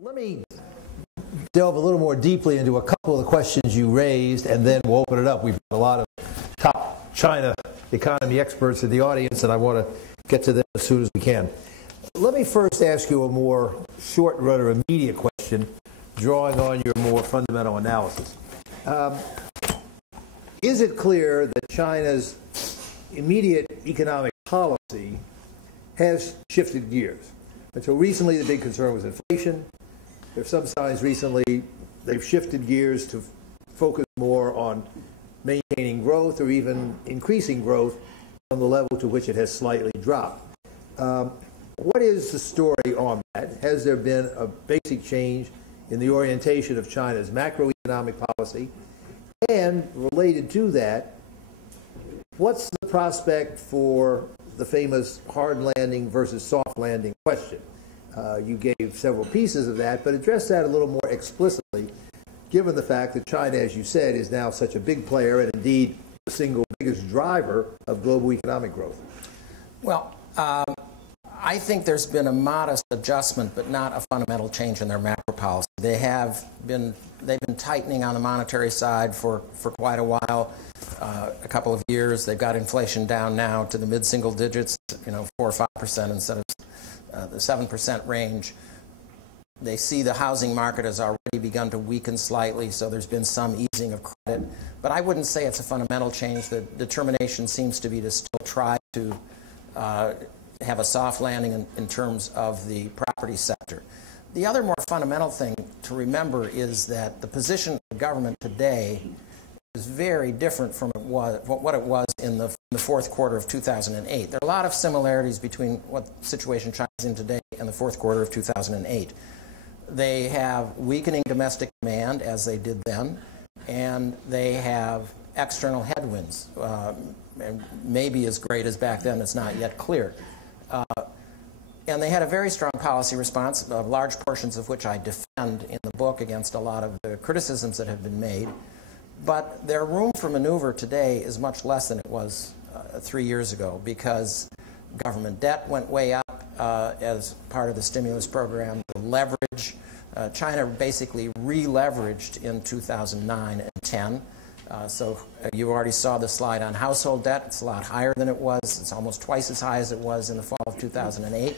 Let me delve a little more deeply into a couple of the questions you raised, and then we'll open it up. We've got a lot of top China economy experts in the audience, and I want to get to them as soon as we can. Let me first ask you a more short-run or immediate question, drawing on your more fundamental analysis. Is it clear that China's immediate economic policy has shifted gears? Until recently, the big concern was inflation. There are some signs recently they've shifted gears to focus more on maintaining growth or even increasing growth from the level to which it has slightly dropped. What is the story on that? Has there been a basic change in the orientation of China's macroeconomic policy? And related to that, what's the prospect for the famous hard landing versus soft landing question? You gave several pieces of that, but address that a little more explicitly, given the fact that China, as you said, is now such a big player and indeed the single biggest driver of global economic growth. Well, I think there's been a modest adjustment, but not a fundamental change in their macro policy. They've been tightening on the monetary side for quite a while, a couple of years. They've got inflation down now to the mid-single digits, 4 or 5% instead of the 7% range. They see the housing market has already begun to weaken slightly, so there's been some easing of credit. But I wouldn't say it's a fundamental change. The determination seems to be to still try to have a soft landing in terms of the property sector. The other more fundamental thing to remember is that the position of the government today is very different from what it was in the fourth quarter of 2008. There are a lot of similarities between what situation China is in today and the fourth quarter of 2008. They have weakening domestic demand, as they did then, and they have external headwinds, and maybe as great as back then, it's not yet clear. And they had a very strong policy response, large portions of which I defend in the book against a lot of the criticisms that have been made. But their room for maneuver today is much less than it was 3 years ago, because government debt went way up as part of the stimulus program. The leverage, China basically re-leveraged in 2009 and 10. So you already saw the slide on household debt. It's a lot higher than it was. It's almost twice as high as it was in the fall of 2008.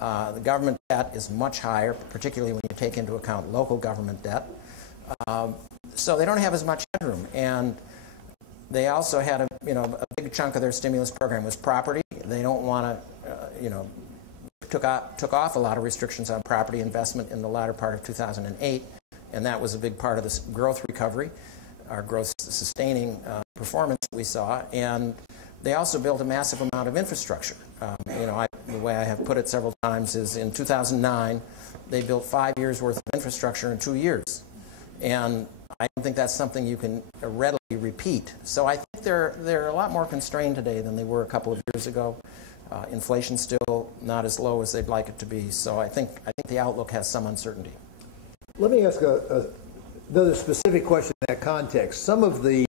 The government debt is much higher, particularly when you take into account local government debt. So they don't have as much headroom. And they also had a big chunk of their stimulus program was property. They don't want to, took off a lot of restrictions on property investment in the latter part of 2008, and that was a big part of this growth recovery, our growth sustaining performance that we saw. And they also built a massive amount of infrastructure. The way I have put it several times is in 2009, they built 5 years worth of infrastructure in 2 years. And I don't think that's something you can readily repeat. So I think they're a lot more constrained today than they were a couple of years ago. Inflation's still not as low as they'd like it to be. So I think the outlook has some uncertainty. Let me ask another specific question in that context. Some of the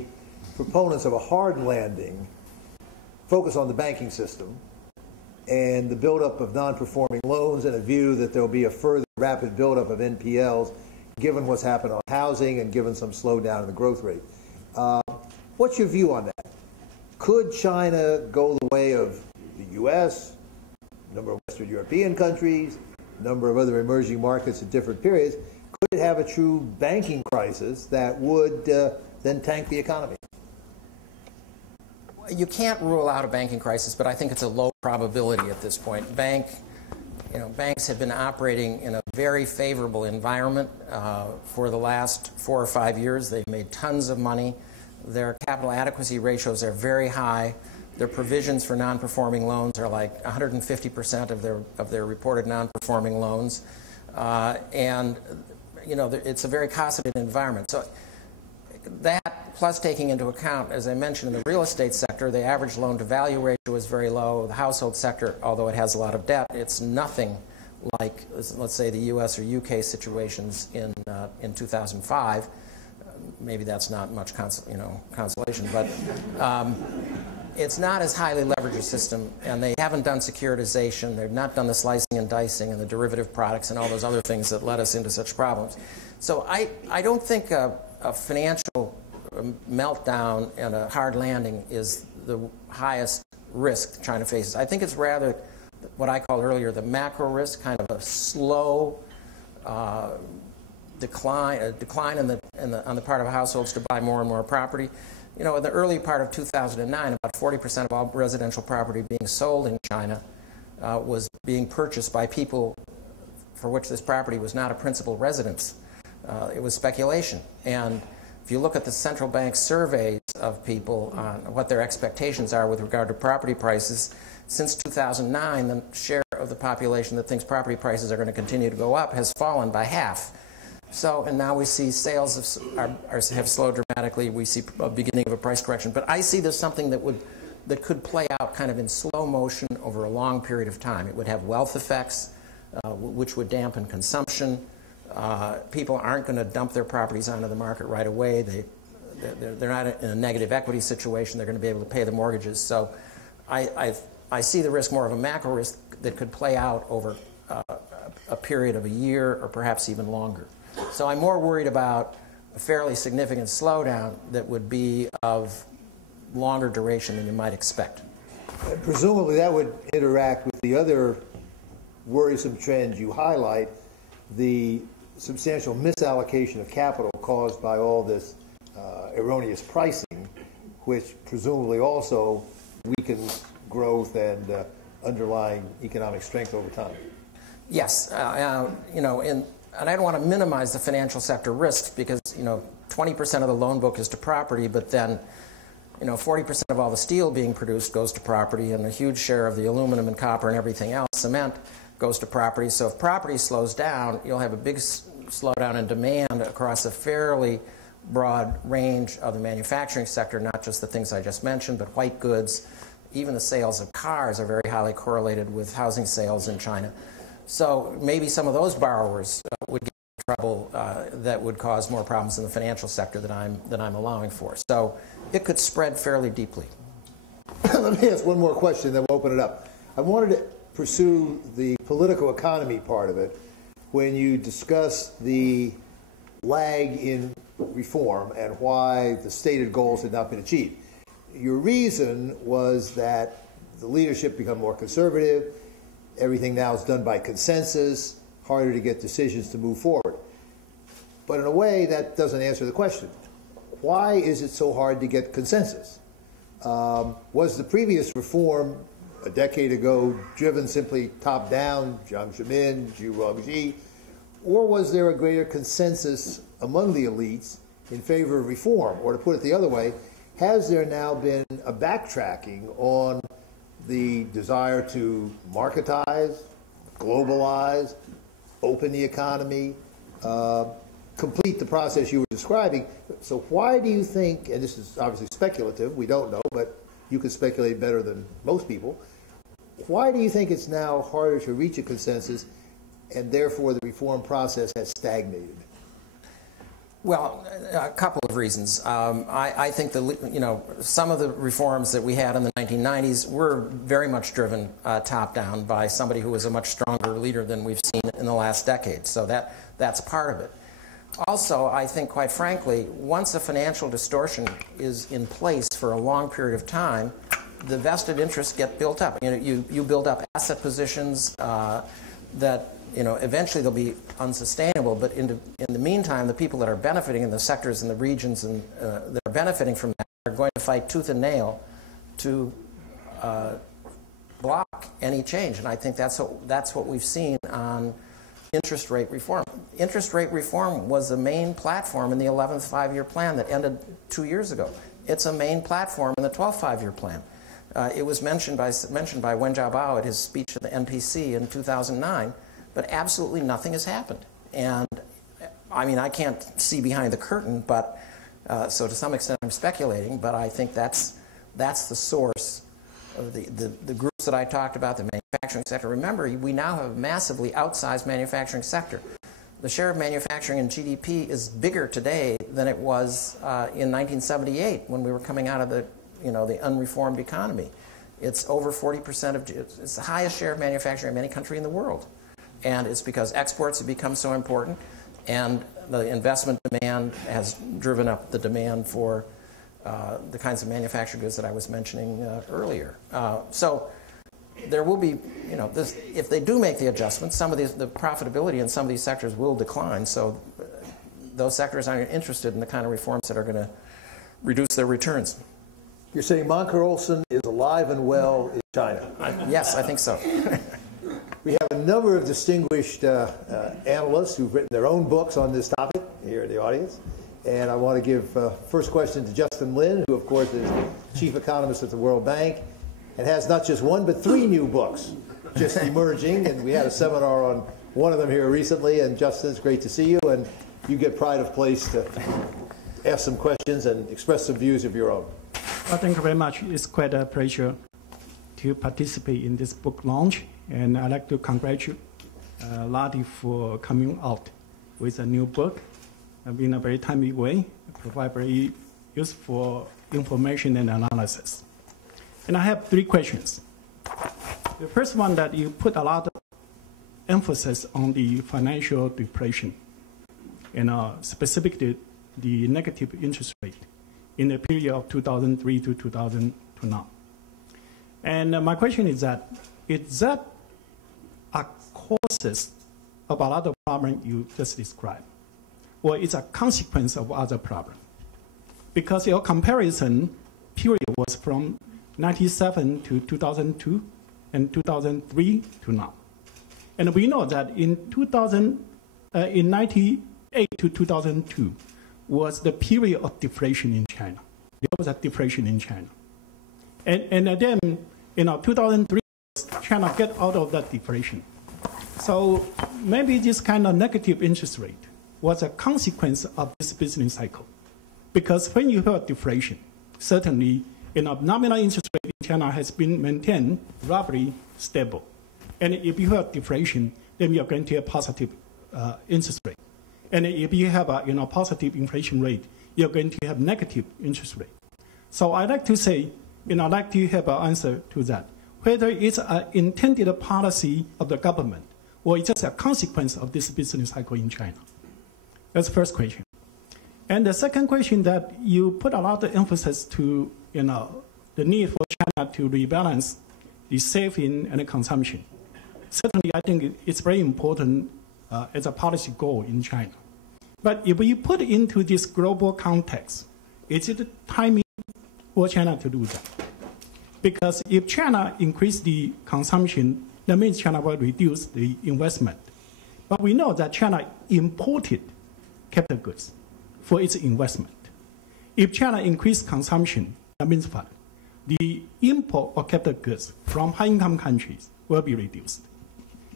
proponents of a hard landing focus on the banking system and the buildup of non-performing loans and a view that there will be a further rapid buildup of NPLs given what's happened on housing and given some slowdown in the growth rate. What's your view on that? Could China go the way of the U.S., a number of Western European countries, a number of other emerging markets at different periods? Could it have a true banking crisis that would then tank the economy? You can't rule out a banking crisis, but I think it's a low probability at this point. Banks have been operating in a very favorable environment for the last 4 or 5 years. They've made tons of money. Their capital adequacy ratios are very high. Their provisions for non-performing loans are like 150% of their reported non-performing loans, and it's a very cosseted environment. So that, plus taking into account, as I mentioned, in the real estate sector, the average loan-to-value ratio is very low. The household sector, although it has a lot of debt, it's nothing like, let's say, the U.S. or U.K. situations in 2005. Maybe that's not much consolation, but It's not as highly leveraged a system, and they haven't done securitization. They've not done the slicing and dicing and the derivative products and all those other things that led us into such problems. So I don't think a financial meltdown and a hard landing is the highest risk China faces. I think it's rather what I called earlier the macro risk, kind of a slow decline on the part of households to buy more and more property. You know, in the early part of 2009, about 40% of all residential property being sold in China was being purchased by people for which this property was not a principal residence. It was speculation. And if you look at the central bank surveys of people on what their expectations are with regard to property prices, since 2009, the share of the population that thinks property prices are going to continue to go up has fallen by half. So, and now we see sales have slowed dramatically. We see a beginning of a price correction. But I see there's something that could play out kind of in slow motion over a long period of time. It would have wealth effects, which would dampen consumption. People aren't going to dump their properties onto the market right away. They're not in a negative equity situation. They're going to be able to pay the mortgages. So I see the risk more of a macro risk that could play out over a period of a year or perhaps even longer. So I'm more worried about a fairly significant slowdown that would be of longer duration than you might expect. And presumably that would interact with the other worrisome trends you highlight, the substantial misallocation of capital caused by all this erroneous pricing, which presumably also weakens growth and underlying economic strength over time. Yes, you know, and I don't want to minimize the financial sector risks because, you know, 20% of the loan book is to property, but then, you know, 40% of all the steel being produced goes to property, and a huge share of the aluminum and copper and everything else, cement, goes to property. So if property slows down, you'll have a big slowdown in demand across a fairly broad range of the manufacturing sector, not just the things I just mentioned, but white goods. Even the sales of cars are very highly correlated with housing sales in China. So maybe some of those borrowers would get in trouble that would cause more problems in the financial sector than I'm allowing for. So it could spread fairly deeply. Let me ask one more question, then we'll open it up. I wanted to pursue the political economy part of it when you discuss the lag in reform and why the stated goals had not been achieved. Your reason was that the leadership become more conservative, everything now is done by consensus, harder to get decisions to move forward. But in a way, that doesn't answer the question. Why is it so hard to get consensus? Was the previous reform a decade ago driven simply top-down, Jiang Zemin, Zhu Rongji, or was there a greater consensus among the elites in favor of reform? Or to put it the other way, has there now been a backtracking on the desire to marketize, globalize, open the economy, complete the process you were describing? So why do you think, and this is obviously speculative, we don't know, but you can speculate better than most people, why do you think it's now harder to reach a consensus and therefore the reform process has stagnated? Well, a couple of reasons. I think some of the reforms that we had in the 1990s were very much driven top-down by somebody who was a much stronger leader than we've seen in the last decade. So that's part of it. Also, I think, quite frankly, once a financial distortion is in place for a long period of time, the vested interests get built up. You know, you build up asset positions that, you know, eventually they'll be unsustainable, but in the meantime, the people that are benefiting in the sectors and the regions and that are benefiting from that are going to fight tooth and nail to block any change. And I think that's what we've seen on interest rate reform. Interest rate reform was the main platform in the 11th five-year plan that ended 2 years ago. It's a main platform in the 12th five-year plan. It was mentioned by Wen Jiabao at his speech at the NPC in 2009, but absolutely nothing has happened. And I mean, I can't see behind the curtain, but so to some extent I'm speculating, but I think that's the source of the groups that I talked about, the manufacturing sector. Remember, we now have a massively outsized manufacturing sector. The share of manufacturing in GDP is bigger today than it was in 1978 when we were coming out of the the unreformed economy. It's over 40% of, it's the highest share of manufacturing of any country in the world. And it's because exports have become so important, and the investment demand has driven up the demand for the kinds of manufactured goods that I was mentioning earlier. So there will be, if they do make the adjustments, some of the profitability in some of these sectors will decline. So those sectors aren't interested in the kind of reforms that are going to reduce their returns. You're saying Monker Olson is alive and well in China? Yes, I think so. We have a number of distinguished analysts who've written their own books on this topic here in the audience. And I want to give first question to Justin Lin, who, of course, is chief economist at the World Bank and has not just one, but 3 new books just emerging. And we had a seminar on one of them here recently. And Justin, it's great to see you. And you get pride of place to ask some questions and express some views of your own. Well, thank you very much. It's quite a pleasure to participate in this book launch. And I'd like to congratulate Lardy for coming out with a new book in a very timely way, provide very useful information and analysis. And I have 3 questions. The first one, that you put a lot of emphasis on the financial depression, and specifically the negative interest rate in the period of 2003 to 2000 to now. And my question is that a causes of a lot of problems you just described, or it's a consequence of other problems? Because your comparison period was from 1997 to 2002 and 2003 to now. And we know that in 1998 to 2002 was the period of deflation in China. There was a deflation in China. And then, 2003, China get out of that deflation. So maybe this kind of negative interest rate was a consequence of this business cycle. Because when you have deflation, certainly, nominal interest rate in China has been maintained roughly stable. And if you have deflation, then you're going to have positive interest rate. And if you have a positive inflation rate, you're going to have negative interest rate. So I'd like to say, I'd like to have an answer to that. Whether it's an intended policy of the government or it's just a consequence of this business cycle in China. That's the first question. And the second question, that you put a lot of emphasis to the need for China to rebalance the saving and the consumption. Certainly, I think it's very important as a policy goal in China. But if we put it into this global context, is it timing for China to do that? Because if China increase the consumption, that means China will reduce the investment. But we know that China imported capital goods for its investment. If China increase consumption, that means what? The import of capital goods from high-income countries will be reduced.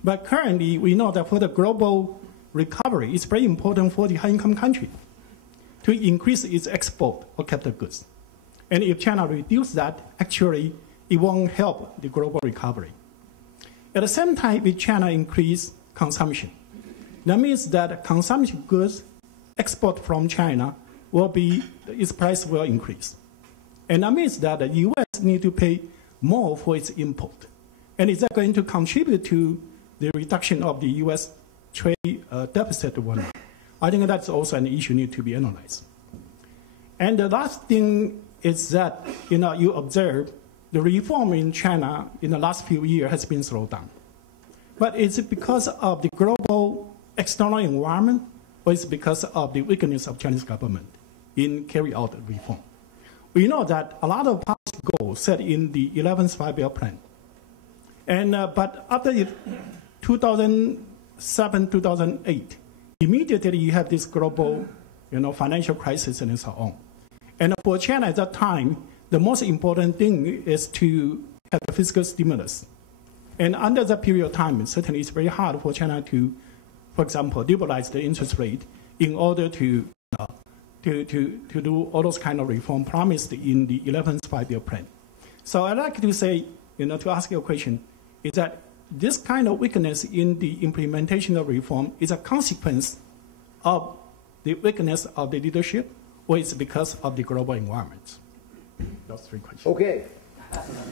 But currently, we know that for the global recovery, it's very important for the high-income country to increase its export of capital goods. And if China reduces that, actually, it won't help the global recovery. At the same time, if China increase consumption, that means that consumption goods export from China its price will increase. And that means that the U.S. need to pay more for its import. And is that going to contribute to the reduction of the U.S. trade deficit or not? I think that's also an issue need to be analyzed. And the last thing is that you observe the reform in China in the last few years has been slowed down. But is it because of the global external environment, or is it because of the weakness of Chinese government in carrying out reform? We know that a lot of policy goals set in the 11th Five-Year Plan. And but after 2007, 2008, immediately you have this global financial crisis and so on. And for China at that time, the most important thing is to have the fiscal stimulus. And under that period of time, certainly it's very hard for China to, for example, liberalize the interest rate in order to do all those kind of reform promised in the 11th Five-Year Plan. So I'd like to say, to ask you a question, is that this kind of weakness in the implementation of reform is a consequence of the weakness of the leadership, or is it because of the global environment? those three questions. Okay.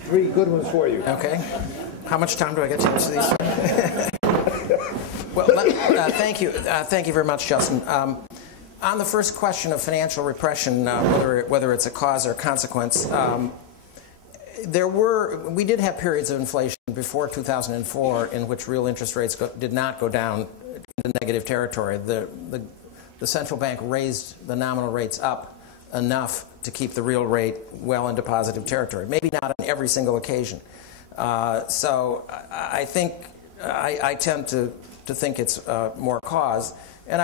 3 good ones for you. Okay. How much time do I get to answer these? Well, thank you. Thank you very much, Justin. On the first question of financial repression, whether it's a cause or a consequence, we did have periods of inflation before 2004 in which real interest rates did not go down into negative territory. The central bank raised the nominal rates up enough to keep the real rate well into positive territory. Maybe not on every single occasion. So I think I tend to think it's more cause. And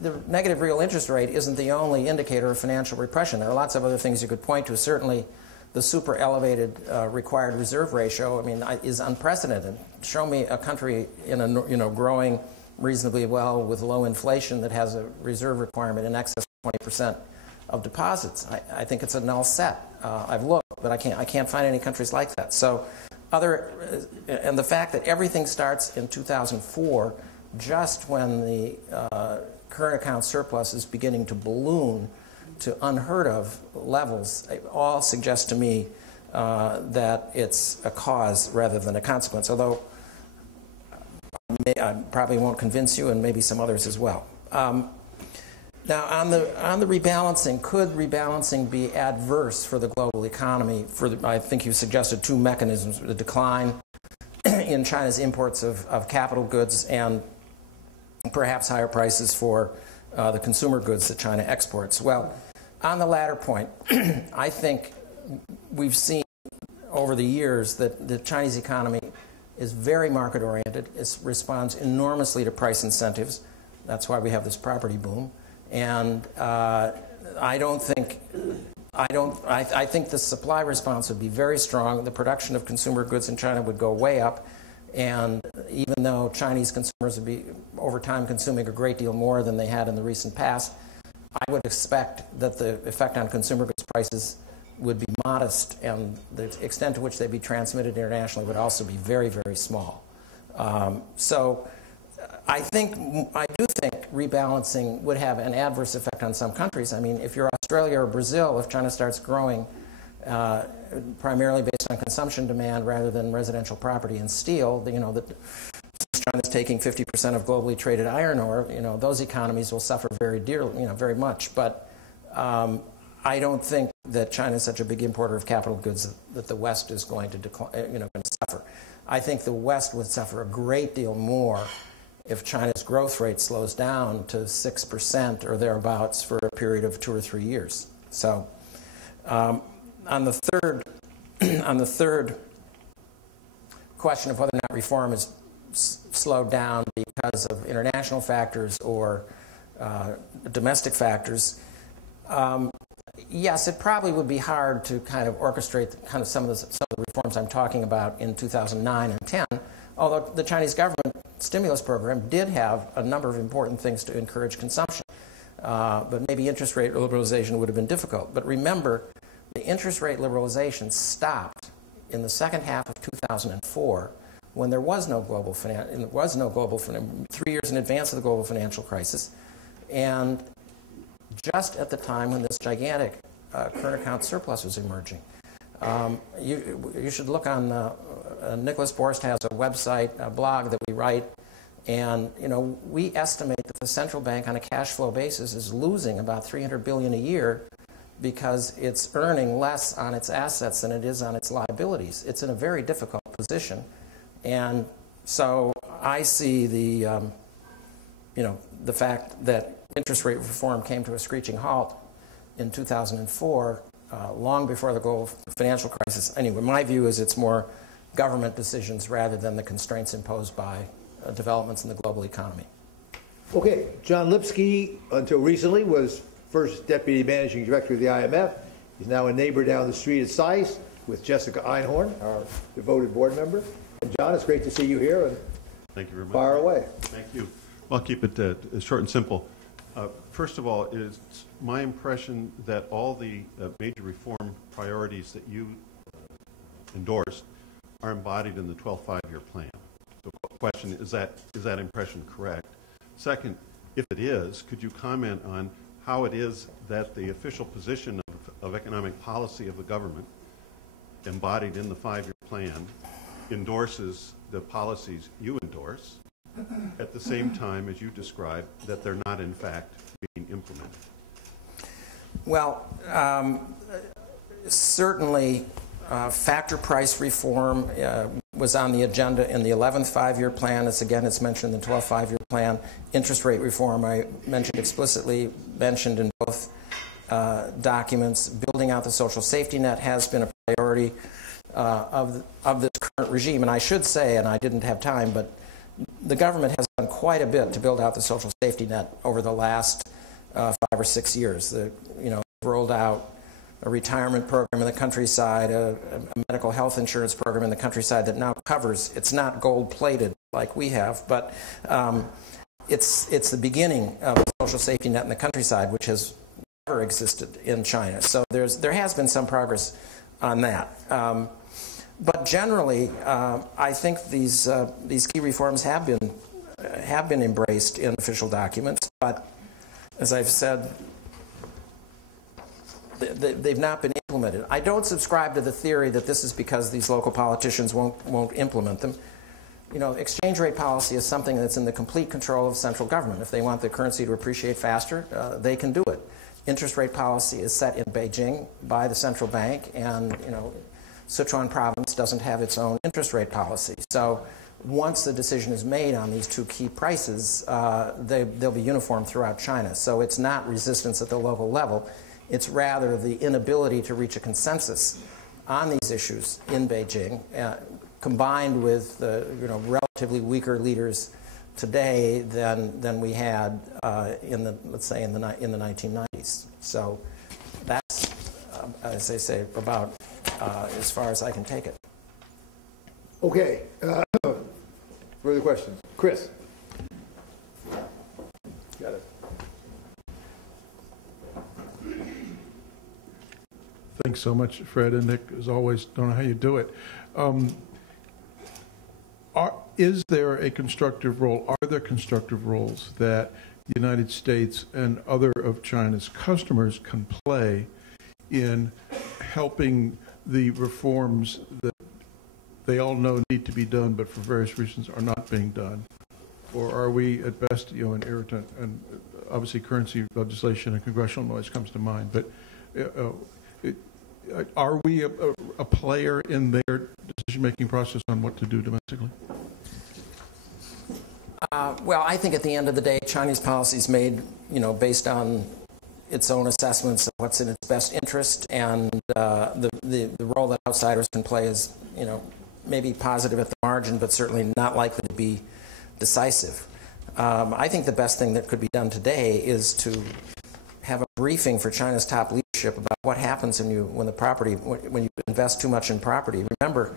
the negative real interest rate isn't the only indicator of financial repression. There are lots of other things you could point to. Certainly, the super elevated required reserve ratio, I mean, is unprecedented. Show me a country in a growing reasonably well with low inflation that has a reserve requirement in excess of 20% of deposits. I think it's a null set. I've looked, but I can't find any countries like that. So, and the fact that everything starts in 2004, just when the current account surplus is beginning to balloon to unheard of levels, all suggest to me that it's a cause rather than a consequence, although I probably won't convince you and maybe some others as well. Now, on the rebalancing, could rebalancing be adverse for the global economy? I think you suggested 2 mechanisms: the decline in China's imports of capital goods and perhaps higher prices for the consumer goods that China exports. Well, on the latter point, I think we've seen over the years that the Chinese economy is very market-oriented. It responds enormously to price incentives. That's why we have this property boom. And I think the supply response would be very strong. The production of consumer goods in China would go way up. And even though Chinese consumers would be, over time, consuming a great deal more than they had in the recent past, I would expect that the effect on consumer goods prices would be modest, and the extent to which they'd be transmitted internationally would also be very, very small. So I do think rebalancing would have an adverse effect on some countries. I mean, if you're Australia or Brazil, if China starts growing primarily based on consumption demand rather than residential property and steel, China's taking 50% of globally traded iron ore, those economies will suffer very dearly, very much. But I don't think that China is such a big importer of capital goods that the West is going to decline, going to suffer. I think the West would suffer a great deal more if China's growth rate slows down to 6% or thereabouts for a period of 2 or 3 years. So, on the third question of whether or not reform is slowed down because of international factors or domestic factors, yes, it probably would be hard to kind of orchestrate some of the reforms I'm talking about in 2009 and 10, although the Chinese government stimulus program did have a number of important things to encourage consumption. But maybe interest rate liberalization would have been difficult. But remember, the interest rate liberalization stopped in the second half of 2004 when there was no global 3 years in advance of the global financial crisis, and just at the time when this gigantic current account surplus was emerging. You should look on, Nicholas Borst has a website, a blog that we write, and we estimate that the central bank on a cash flow basis is losing about $300 billion a year because it's earning less on its assets than it is on its liabilities. It's in a very difficult position, and so I see the fact that interest rate reform came to a screeching halt in 2004, long before the global financial crisis. Anyway, my view is it's more government decisions rather than the constraints imposed by developments in the global economy. Okay, John Lipsky, until recently, was first deputy managing director of the IMF. He's now a neighbor down the street at SAIS with Jessica Einhorn, our devoted board member. And John, it's great to see you here. And thank you very much. Fire away. Thank you. I'll keep it short and simple. First of all, it's my impression that all the major reform priorities that you endorsed are embodied in the 12th five-year plan. So the question is that impression correct? Second, if it is, could you comment on how it is that the official position of economic policy of the government, embodied in the 5-year plan, endorses the policies you endorse, at the same time as you describe that they're not in fact being implemented? Well, certainly factor price reform was on the agenda in the 11th 5-year plan. It's mentioned in the 12th 5-year plan. Interest rate reform, I mentioned explicitly, mentioned in both documents. Building out the social safety net has been a priority of this current regime. And I should say, and I didn't have time, but the government has done quite a bit to build out the social safety net over the last 5 or 6 years. Rolled out a retirement program in the countryside, a medical health insurance program in the countryside that now covers, it's not gold-plated like we have, but it's the beginning of a social safety net in the countryside, which has never existed in China. So there has been some progress on that. But generally, I think these key reforms have been embraced in official documents, but as I've said, they've not been implemented. I don't subscribe to the theory that this is because these local politicians won't implement them. Exchange rate policy is something that's in the complete control of central government. If they want the currency to appreciate faster, they can do it. Interest rate policy is set in Beijing by the central bank, and Sichuan province doesn't have its own interest rate policy. So once the decision is made on these two key prices, they'll be uniform throughout China. So it's not resistance at the local level. It's rather the inability to reach a consensus on these issues in Beijing, combined with relatively weaker leaders today than we had in the 1990s. So that's, as I say, about as far as I can take it. Okay. Further questions? Chris. Got it. Thanks so much, Fred and Nick. As always, don't know how you do it. Is there a constructive role? Are there constructive roles that the United States and other of China's customers can play in helping the reforms that they all know need to be done, but for various reasons are not being done? Or are we at best, an irritant? And obviously, currency legislation and congressional noise comes to mind. But are we a player in their decision-making process on what to do domestically? Well, I think at the end of the day, Chinese policy is made, based on its own assessments of what's in its best interest, and the role that outsiders can play is, maybe positive at the margin, but certainly not likely to be decisive. I think the best thing that could be done today is to have a briefing for China's top leadership about what happens when you invest too much in property. Remember,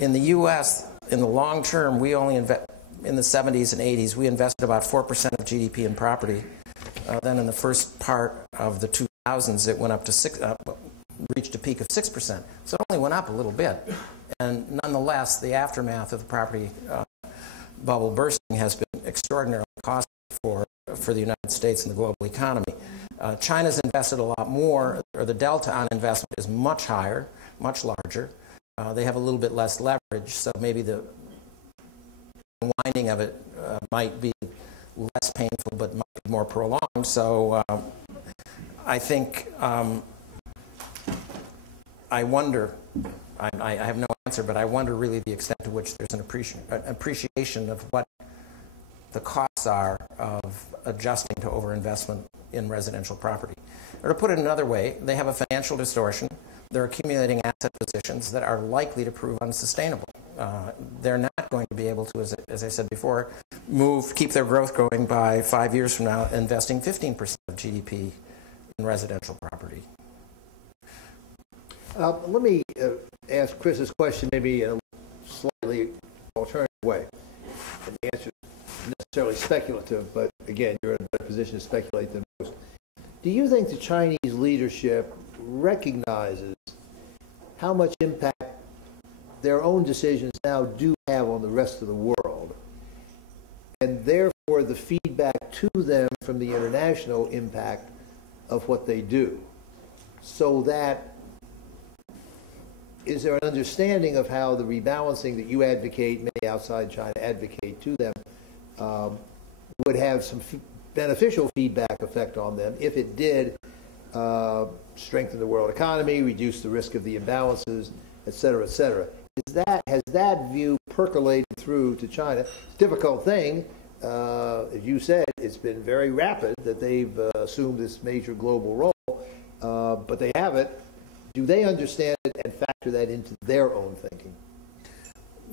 in the U.S., in the long term, we only invest. In the 70s and 80s, we invested about 4% of GDP in property. Then in the first part of the 2000s, it went up to reached a peak of 6%. So it only went up a little bit. And nonetheless, the aftermath of the property bubble bursting has been extraordinarily costly for the United States and the global economy. China's invested a lot more, or the delta on investment is much higher, much larger. They have a little bit less leverage, so maybe the winding of it might be less painful, but might be more prolonged. So I think I wonder. I have no answer, but I wonder really the extent to which there's an appreciation of what the costs are of adjusting to overinvestment in residential property. Or to put it another way, they have a financial distortion. They're accumulating asset positions that are likely to prove unsustainable. They're not going to be able to, as I said before, keep their growth going by 5 years from now, investing 15% of GDP in residential property. Let me ask Chris's question maybe in a slightly alternative way. And the answer is necessarily speculative, but again, you're in a better position to speculate than most. Do you think the Chinese leadership recognizes how much impact their own decisions now do have on the rest of the world, and therefore the feedback to them from the international impact of what they do? so that is there an understanding of how the rebalancing that you advocate, many outside China advocate to them, would have some beneficial feedback effect on them if it did strengthen the world economy, reduce the risk of the imbalances, et cetera, et cetera? Has that view percolated through to China? It's a difficult thing. As you said, it's been very rapid that they've assumed this major global role, but they have it. Do they understand it and factor that into their own thinking?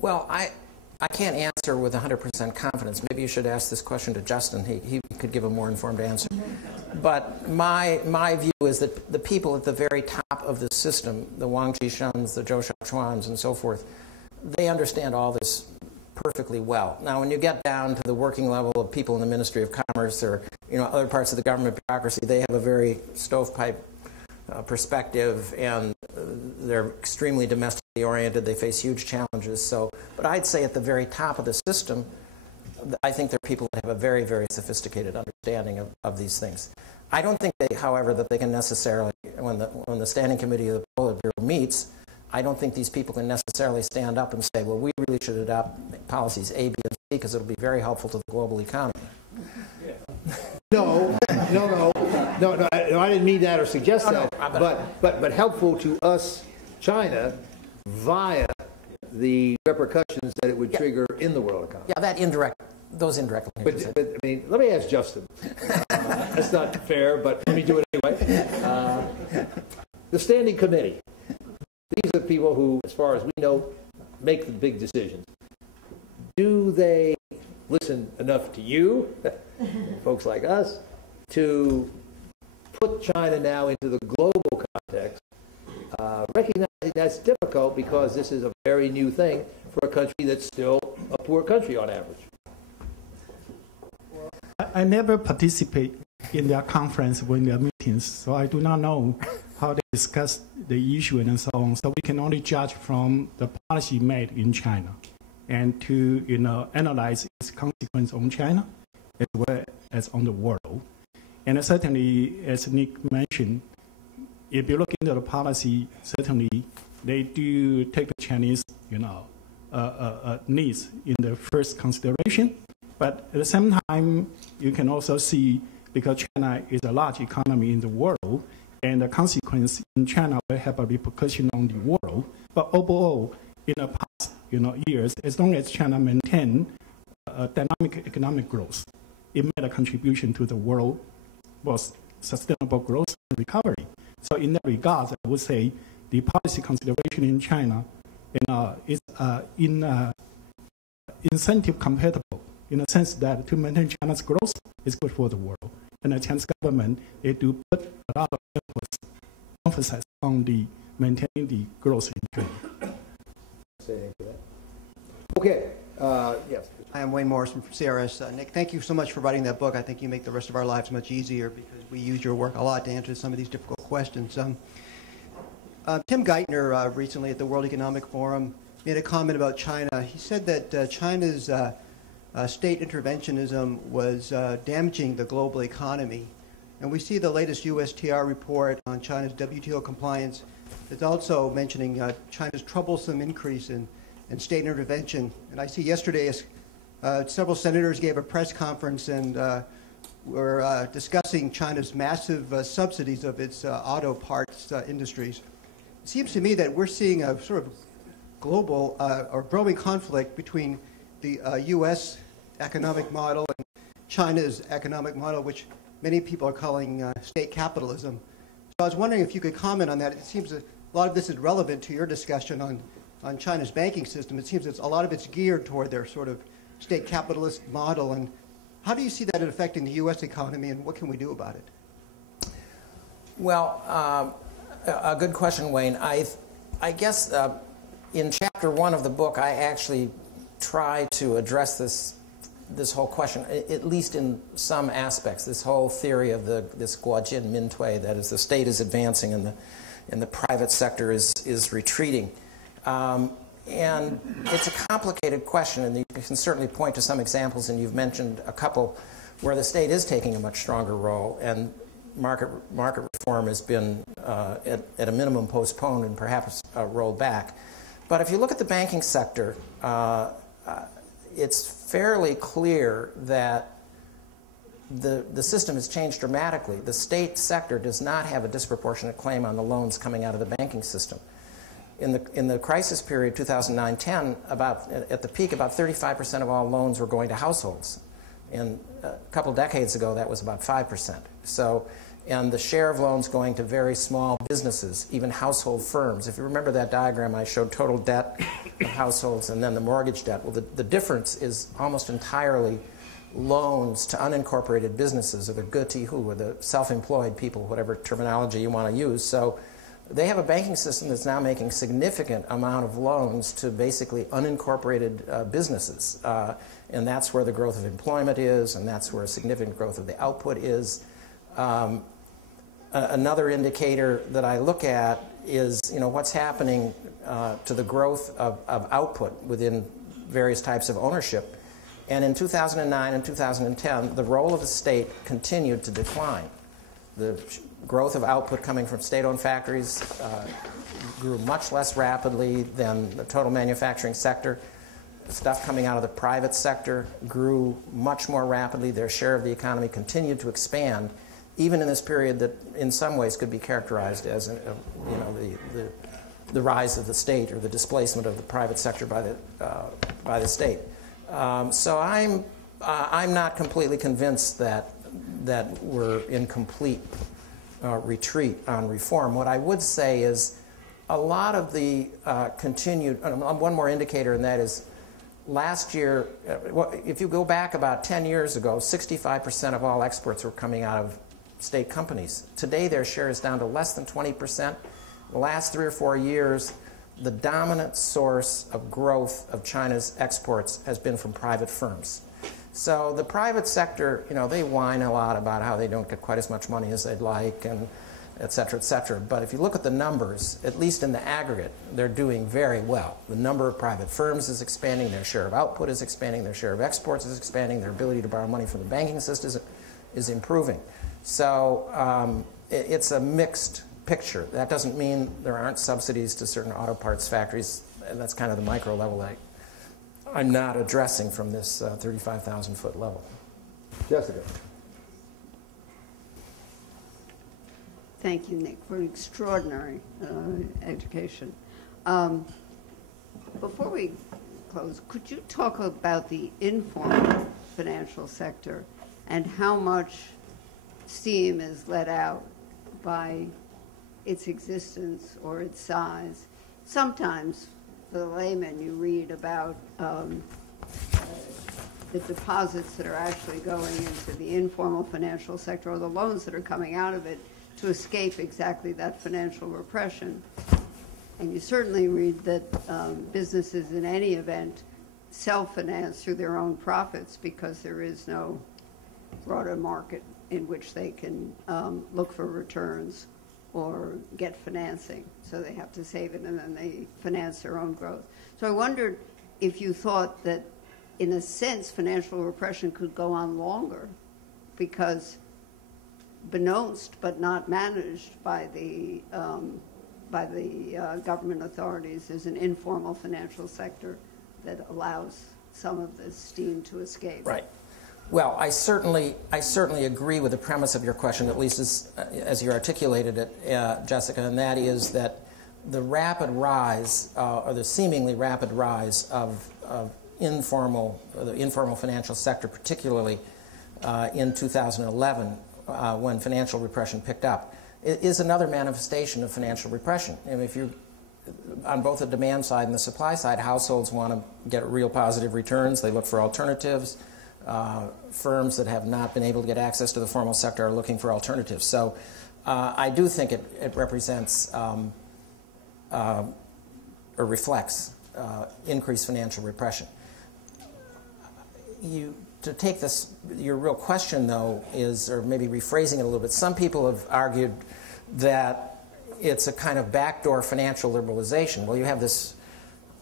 Well, I can't answer with 100% confidence. Maybe you should ask this question to Justin. He could give a more informed answer. But my view is that the people at the very top of the system, the Wang Qishuns, the Zhou Xiaochuans, and so forth, they understand all this perfectly well. Now, when you get down to the working level of people in the Ministry of Commerce or other parts of the government bureaucracy, they have a very stovepipe perspective, and they're extremely domestically oriented. They face huge challenges. But I'd say at the very top of the system, I think there are people that have a very, very sophisticated understanding of these things. I don't think, however, that they can necessarily, when the Standing Committee of the Politburo meets, I don't think these people can necessarily stand up and say, well, we really should adopt policies A, B, and C because it'll be very helpful to the global economy. No, I didn't mean that or suggest that. But helpful to us, China, via the repercussions that it would trigger in the world economy. Yeah, those indirect linkages. But I mean, let me ask Justin. That's not fair, but let me do it anyway. The Standing Committee. These are the people who, as far as we know, make the big decisions. Do they listen enough to you, folks like us, to put China now into the global context, recognizing that's difficult because this is a very new thing for a country that's still a poor country on average? I never participate in their conference or in their meetings, so I do not know how they discuss the issue and so on. So we can only judge from the policy made in China and to analyze its consequence on China as well as on the world. And certainly, as Nick mentioned, if you look into the policy, certainly they do take the Chinese needs in the first consideration. But at the same time, you can also see, because China is a large economy in the world, and the consequence in China will have a repercussion on the world. But overall, in the past years, as long as China maintained dynamic economic growth, it made a contribution to the world was sustainable growth and recovery. So in that regard, I would say the policy consideration in China is incentive compatible, in the sense that to maintain China's growth is good for the world. And the Chinese government, they do put a lot of emphasis on the maintaining the growth in China. Say anything to that? Okay. Yes. Hi, I'm Wayne Morrison from CRS. Nick, thank you so much for writing that book. I think you make the rest of our lives much easier because we use your work a lot to answer some of these difficult questions. Tim Geithner recently at the World Economic Forum made a comment about China. He said that China's state interventionism was damaging the global economy. And we see the latest USTR report on China's WTO compliance. It's also mentioning China's troublesome increase in state intervention. And I see yesterday several senators gave a press conference and were discussing China's massive subsidies of its auto parts industries. It seems to me that we're seeing a sort of global or growing conflict between the U.S. economic model and China's economic model, which many people are calling state capitalism. So I was wondering if you could comment on that. It seems that a lot of this is relevant to your discussion on China's banking system. It seems that a lot of it's geared toward their sort of state capitalist model. And how do you see that affecting the U.S. economy, and what can we do about it? Well, a good question, Wayne. I guess in chapter 1 of the book, I actually try to address this whole question, at least in some aspects, this whole theory of this Guojin Mintui, that is, the state is advancing and the private sector is retreating. And it's a complicated question, and you can certainly point to some examples, and you've mentioned a couple where the state is taking a much stronger role, and market reform has been, at a minimum, postponed and perhaps rolled back. But if you look at the banking sector, it's fairly clear that the system has changed dramatically. The state sector does not have a disproportionate claim on the loans coming out of the banking system. In the crisis period, 2009-10, at the peak, about 35% of all loans were going to households. And a couple decades ago, that was about 5%. So, and the share of loans going to very small businesses, even household firms. If you remember that diagram, I showed total debt of households and then the mortgage debt. Well, the difference is almost entirely loans to unincorporated businesses, or the gotihu, or the self-employed people, whatever terminology you want to use. So they have a banking system that's now making significant amount of loans to basically unincorporated businesses. And that's where the growth of employment is, and that's where significant growth of the output is. Another indicator that I look at is, what's happening to the growth of output within various types of ownership. And in 2009 and 2010, the role of the state continued to decline. The growth of output coming from state-owned factories grew much less rapidly than the total manufacturing sector. The stuff coming out of the private sector grew much more rapidly. Their share of the economy continued to expand, even in this period that in some ways could be characterized as the rise of the state, or the displacement of the private sector by the state. So I'm not completely convinced that we're in complete retreat on reform. What I would say is a lot of the continued, one more indicator, and that is last year, if you go back about 10 years ago, 65% of all exports were coming out of state companies. Today their share is down to less than 20%. The last 3 or 4 years, the dominant source of growth of China's exports has been from private firms. So the private sector, they whine a lot about how they don't get quite as much money as they'd like, and et cetera, et cetera. But if you look at the numbers, at least in the aggregate, they're doing very well. The number of private firms is expanding, their share of output is expanding, their share of exports is expanding, their ability to borrow money from the banking system is improving. So it's a mixed picture. That doesn't mean there aren't subsidies to certain auto parts factories, and that's kind of the micro level that I'm not addressing from this 35,000-foot level. Jessica. Thank you, Nick, for an extraordinary education. Before we close, could you talk about the informal financial sector and how much steam is let out by its existence or its size? Sometimes, for the layman, you read about the deposits that are actually going into the informal financial sector, or the loans that are coming out of it to escape exactly that financial repression. And you certainly read that businesses in any event self-finance through their own profits because there is no broader market in which they can look for returns or get financing. So they have to save it and then they finance their own growth. So I wondered if you thought that, in a sense, financial repression could go on longer because, beknownst but not managed by the government authorities, there's an informal financial sector that allows some of this steam to escape. Right. Well, I certainly agree with the premise of your question, at least as you articulated it, Jessica, and that is that the rapid rise, or the seemingly rapid rise of the informal financial sector, particularly in 2011, when financial repression picked up, is another manifestation of financial repression. And if you, on both the demand side and the supply side, households want to get real positive returns. They look for alternatives. Firms that have not been able to get access to the formal sector are looking for alternatives. So I do think it represents or reflects increased financial repression. To take this, your real question, though, is, or maybe rephrasing it a little bit, some people have argued that it's a kind of backdoor financial liberalization. Well, you have this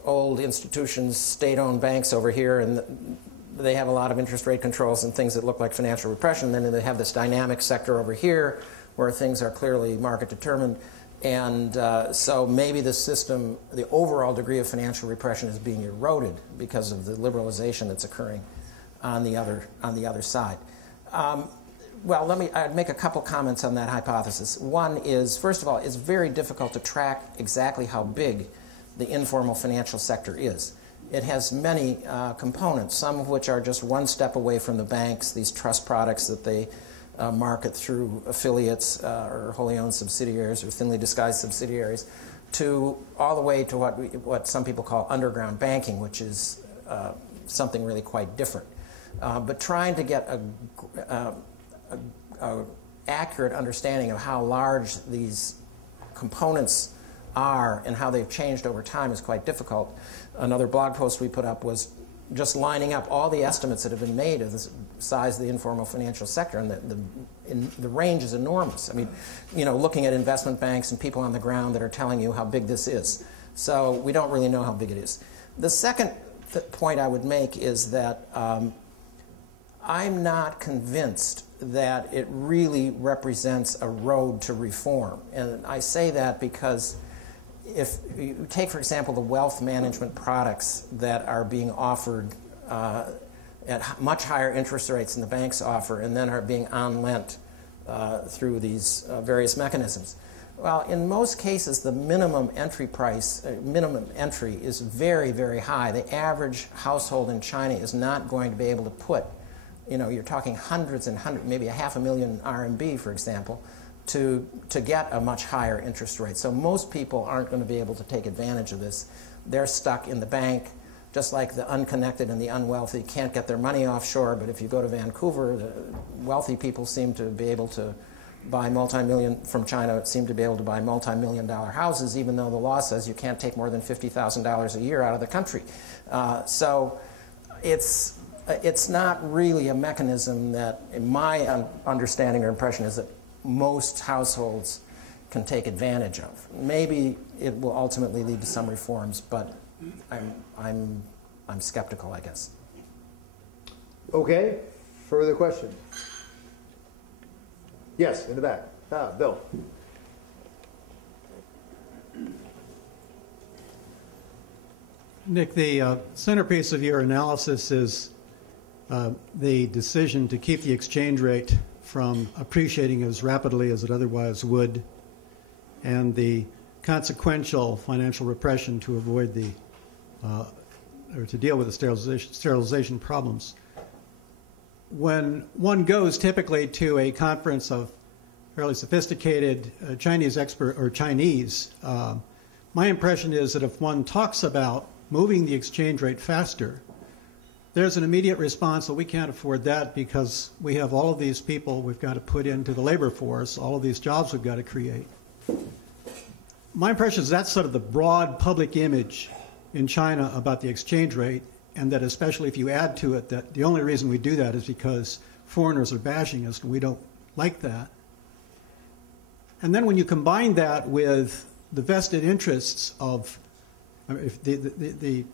old institutions, state-owned banks over here, and they have a lot of interest rate controls and things that look like financial repression. Then they have this dynamic sector over here where things are clearly market determined. And so maybe the system, the overall degree of financial repression is being eroded because of the liberalization that's occurring on the other side. Well, I'd make a couple comments on that hypothesis. One is, first of all, it's very difficult to track exactly how big the informal financial sector is. It has many components, some of which are just one step away from the banks, these trust products that they market through affiliates or wholly owned subsidiaries or thinly disguised subsidiaries, to all the way to what some people call underground banking, which is something really quite different. But trying to get a accurate understanding of how large these components are and how they've changed over time is quite difficult. Another blog post we put up was just lining up all the estimates that have been made of the size of the informal financial sector, and the range is enormous. I mean, looking at investment banks and people on the ground that are telling you how big this is. So we don't really know how big it is. The second point I would make is that I'm not convinced that it really represents a road to reform. And I say that because if you take, for example, the wealth management products that are being offered at much higher interest rates than the banks offer and then are being on-lent through these various mechanisms. Well, in most cases, the minimum entry price, minimum entry is very, very high. The average household in China is not going to be able to put, you're talking hundreds and hundreds, maybe 500,000 RMB, for example, to get a much higher interest rate. So most people aren't going to be able to take advantage of this. They're stuck in the bank, just like the unconnected and the unwealthy can't get their money offshore. But if you go to Vancouver, the wealthy people seem to be able to buy from China seem to be able to buy multi-million-dollar houses, even though the law says you can't take more than $50,000 a year out of the country. So it's not really a mechanism that, in my understanding or impression, is that most households can take advantage of. Maybe it will ultimately lead to some reforms, but I'm skeptical, I guess. Okay. Further questions? Yes, in the back. Bill. Nick, the centerpiece of your analysis is the decision to keep the exchange rate from appreciating as rapidly as it otherwise would, and the consequential financial repression to avoid or to deal with the sterilization problems. When one goes typically to a conference of fairly sophisticated Chinese expert or Chinese, my impression is that if one talks about moving the exchange rate faster, there's an immediate response that we can't afford that because we have all of these people we've got to put into the labor force, all of these jobs we've got to create. My impression is that's sort of the broad public image in China about the exchange rate, and that especially if you add to it that the only reason we do that is because foreigners are bashing us and we don't like that. And then when you combine that with the vested interests of, if the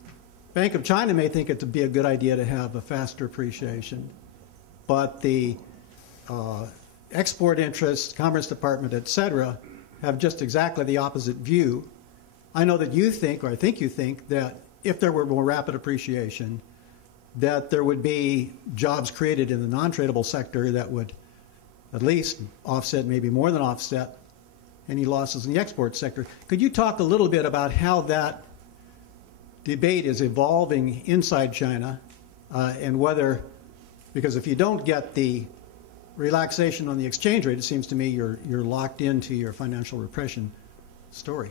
Bank of China may think it to be a good idea to have a faster appreciation, but the export interests, Commerce Department, et cetera, have just exactly the opposite view. I know that you think, or I think you think, that if there were more rapid appreciation, that there would be jobs created in the non-tradable sector that would at least offset, maybe more than offset, any losses in the export sector. Could you talk a little bit about how that debate is evolving inside China, and whether, because if you don't get the relaxation on the exchange rate, it seems to me you're locked into your financial repression story.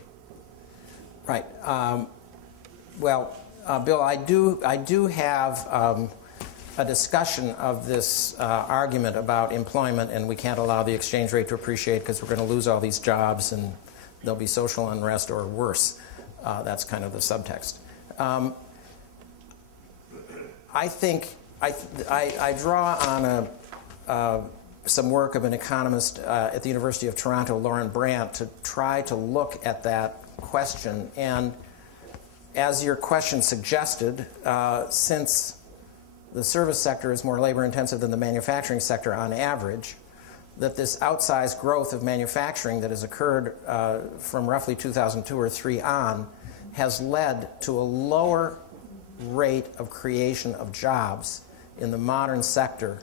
Right. Well, Bill, I do have a discussion of this argument about employment, and we can't allow the exchange rate to appreciate because we're going to lose all these jobs and there'll be social unrest or worse. That's kind of the subtext. I think I draw on some work of an economist at the University of Toronto, Lauren Brandt, to try to look at that question. And as your question suggested, since the service sector is more labor intensive than the manufacturing sector on average, that this outsized growth of manufacturing that has occurred from roughly 2002 or 3 on has led to a lower rate of creation of jobs in the modern sector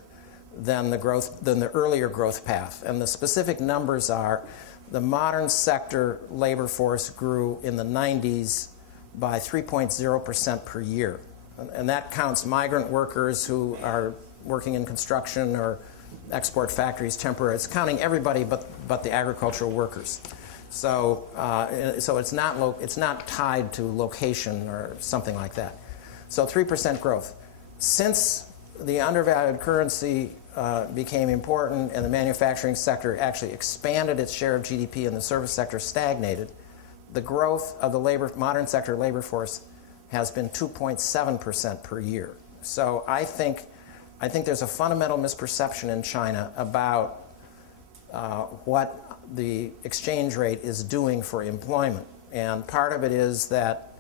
than the earlier growth path. And the specific numbers are the modern sector labor force grew in the 90s by 3.0% per year. And that counts migrant workers who are working in construction or export factories temporarily. It's counting everybody but the agricultural workers. So it's not tied to location or something like that. So 3% growth. Since the undervalued currency became important and the manufacturing sector actually expanded its share of GDP and the service sector stagnated, the growth of the modern sector labor force has been 2.7% per year. So I think there's a fundamental misperception in China about what the exchange rate is doing for employment. And part of it is that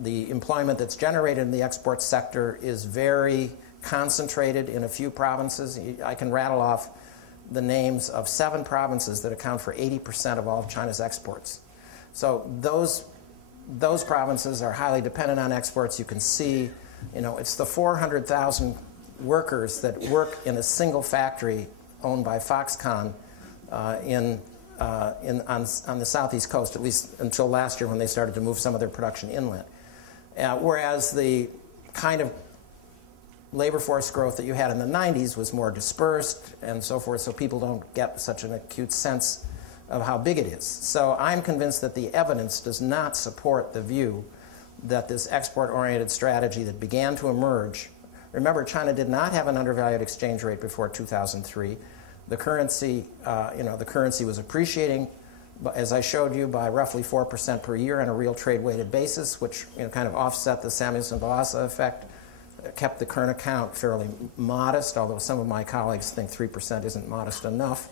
the employment that's generated in the export sector is very concentrated in a few provinces. I can rattle off the names of 7 provinces that account for 80% of all of China's exports. So those provinces are highly dependent on exports. You can see, it's the 400,000 workers that work in a single factory owned by Foxconn on the southeast coast, at least until last year when they started to move some of their production inland. Whereas the kind of labor force growth that you had in the 90s was more dispersed and so forth, so people don't get such an acute sense of how big it is. So I'm convinced that the evidence does not support the view that this export-oriented strategy that began to emerge. Remember, China did not have an undervalued exchange rate before 2003. The currency was appreciating, as I showed you, by roughly 4% per year on a real trade-weighted basis, which kind of offset the Samuelson-Balassa effect, kept the current account fairly modest, although some of my colleagues think 3% isn't modest enough.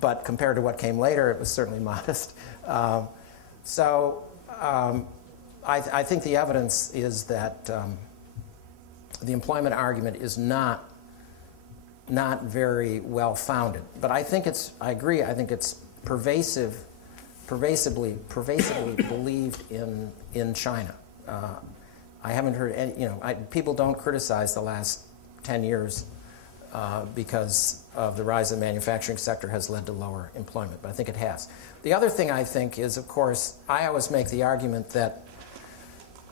But compared to what came later, it was certainly modest. I think the evidence is that the employment argument is not very well founded. But I agree, I think it's pervasively believed in China. I haven't heard any, people don't criticize the last 10 years because of the rise of the manufacturing sector has led to lower employment, but I think it has. The other thing I think is, of course, I always make the argument that,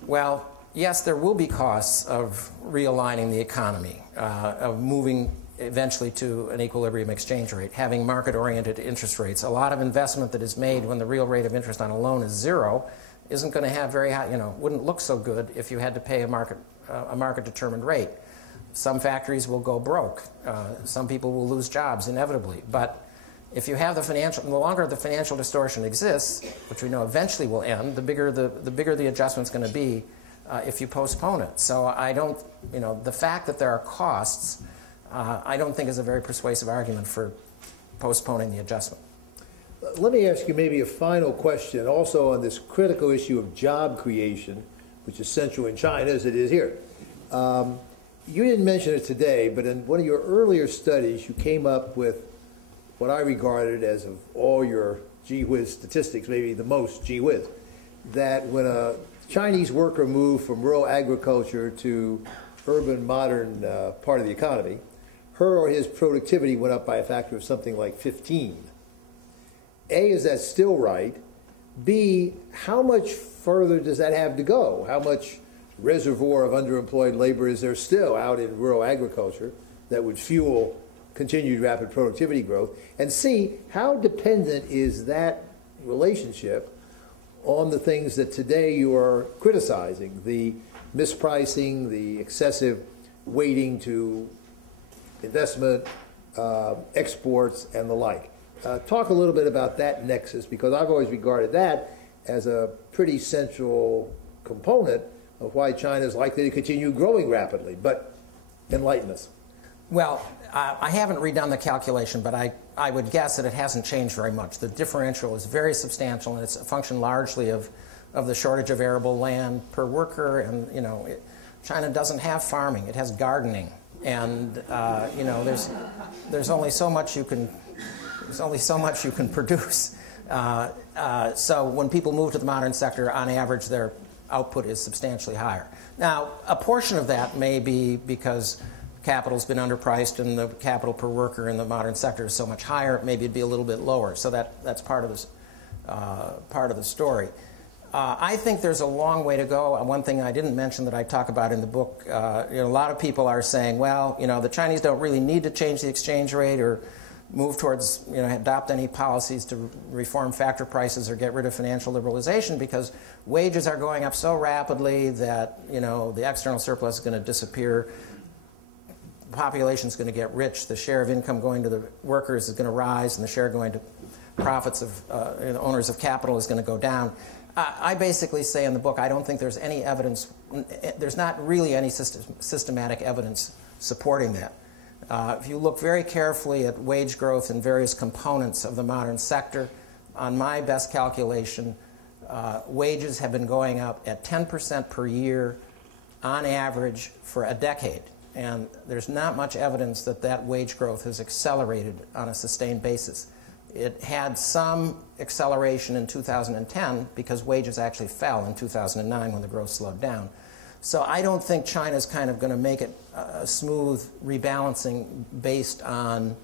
well, yes, there will be costs of realigning the economy, of moving eventually to an equilibrium exchange rate, having market-oriented interest rates. A lot of investment that is made when the real rate of interest on a loan is 0 isn't going to have very high, wouldn't look so good if you had to pay a market-determined rate. Some factories will go broke. Some people will lose jobs inevitably. But if you have the longer the financial distortion exists, which we know eventually will end, the bigger the adjustment's going to be if you postpone it. So I don't, the fact that there are costs, I don't think is a very persuasive argument for postponing the adjustment. Let me ask you maybe a final question also on this critical issue of job creation, which is central in China as it is here. You didn't mention it today, but in one of your earlier studies, you came up with what I regarded as, of all your gee whiz statistics, maybe the most gee whiz, that when a Chinese worker moved from rural agriculture to urban modern part of the economy, her or his productivity went up by a factor of something like 15. A, is that still right? B, how much further does that have to go? How much reservoir of underemployed labor is there still out in rural agriculture that would fuel continued rapid productivity growth? And C, how dependent is that relationship on the things that today you are criticizing, the mispricing, the excessive weighting to investment, exports, and the like? Talk a little bit about that nexus, because I've always regarded that as a pretty central component of why China is likely to continue growing rapidly. But enlighten us. Well, I haven't redone the calculation, but I would guess that it hasn't changed very much. The differential is very substantial, and it's a function largely of the shortage of arable land per worker. And China doesn't have farming; it has gardening. And you know, there's only so much you can produce. So when people move to the modern sector, on average, their output is substantially higher. Now, a portion of that may be because capital's been underpriced and the capital per worker in the modern sector is so much higher. Maybe it'd be a little bit lower. So that's part of this, part of the story. I think there's a long way to go. One thing I didn't mention that I talk about in the book, you know, a lot of people are saying, well, you know, the Chinese don't really need to change the exchange rate or move towards, you know, adopt any policies to reform factor prices or get rid of financial liberalization because wages are going up so rapidly that, you know, the external surplus is going to disappear. The population is going to get rich. The share of income going to the workers is going to rise, and the share going to profits of you know, owners of capital is going to go down. I basically say in the book, I don't think there's any evidence, there's not really any systematic evidence supporting that. If you look very carefully at wage growth in various components of the modern sector, on my best calculation, wages have been going up at 10% per year on average for a decade. And there's not much evidence that that wage growth has accelerated on a sustained basis. It had some acceleration in 2010 because wages actually fell in 2009 when the growth slowed down. So I don't think China's kind of going to make it a smooth rebalancing based on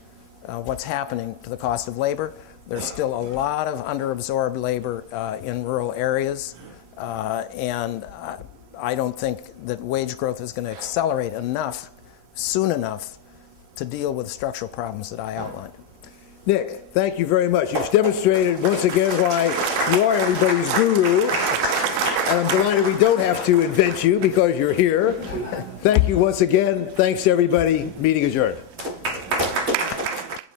what's happening to the cost of labor. There's still a lot of underabsorbed labor in rural areas, and I don't think that wage growth is going to accelerate enough, soon enough, to deal with the structural problems that I outlined. Nick, thank you very much. You've demonstrated once again why you are everybody's guru. And I'm delighted we don't have to invent you because you're here. Thank you once again. Thanks to everybody. Meeting adjourned.